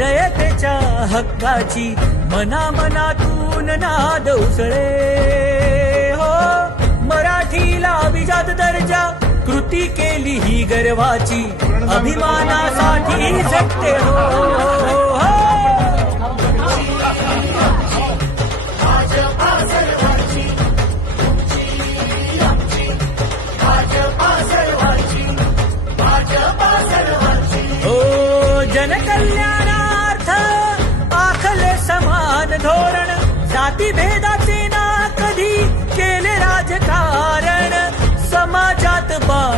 रयतेच्या हक्काची मनामनातून नाद उसळे हो. मराठीला अभिजात दर्जा कृती केली ही गर्वाची अभिमानासाठी जगते हो. जनकल्याणार्थ आखले समान धोरण जाती भेद